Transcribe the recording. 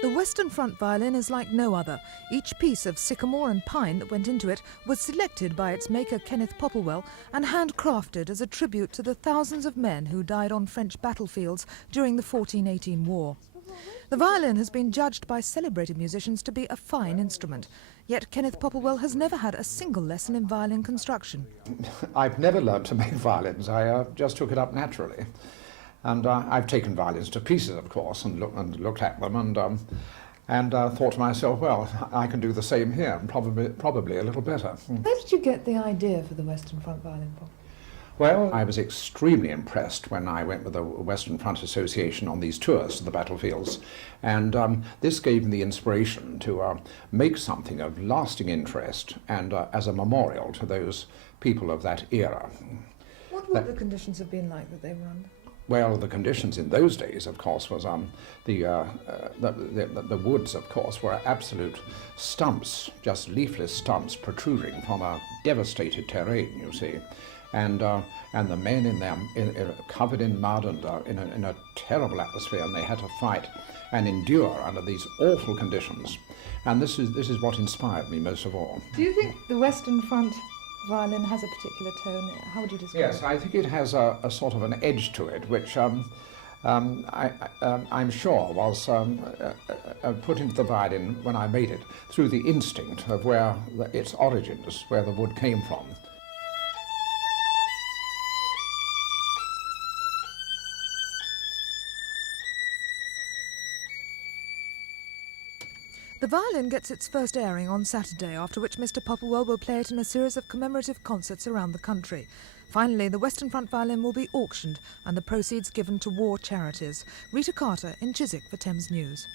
The Western Front violin is like no other. Each piece of sycamore and pine that went into it was selected by its maker Kenneth Popplewell and handcrafted as a tribute to the thousands of men who died on French battlefields during the 1418 war. The violin has been judged by celebrated musicians to be a fine instrument, yet Kenneth Popplewell has never had a single lesson in violin construction. I've never learned to make violins. I just took it up naturally. And I've taken violins to pieces, of course, and looked at them and thought to myself, well, I can do the same here, and probably a little better. Where did you get the idea for the Western Front violin, Bob? Well, I was extremely impressed when I went with the Western Front Association on these tours to the battlefields, and this gave me the inspiration to make something of lasting interest and as a memorial to those people of that era. What would the conditions have been like that they were under? Well, the conditions in those days, of course, was the woods, of course, were absolute stumps, just leafless stumps protruding from a devastated terrain, you see, and the men in them covered in mud and in a terrible atmosphere, and they had to fight and endure under these awful conditions, and this is what inspired me most of all. Do you think the Western Front violin has a particular tone? How would you describe it? Yes, I think it has a sort of an edge to it, which I'm sure was put into the violin when I made it through the instinct of where its origins, where the wood came from. The violin gets its first airing on Saturday, after which Mr. Popplewell will play it in a series of commemorative concerts around the country. Finally, the Western Front violin will be auctioned and the proceeds given to war charities. Rita Carter in Chiswick for Thames News.